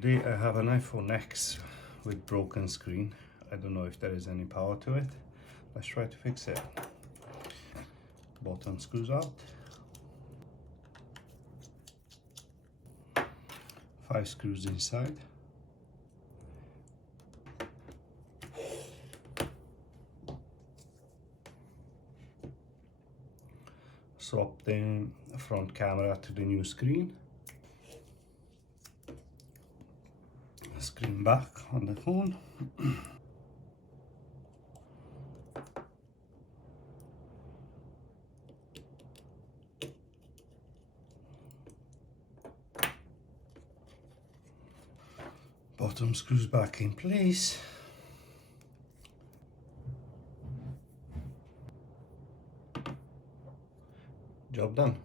Today I have an iPhone X with broken screen. I don't know if there is any power to it. Let's try to fix it. Bottom screws out. 5 screws inside. Swap the front camera to the new screen. Screen back on the phone. Bottom screws back in place. Job done.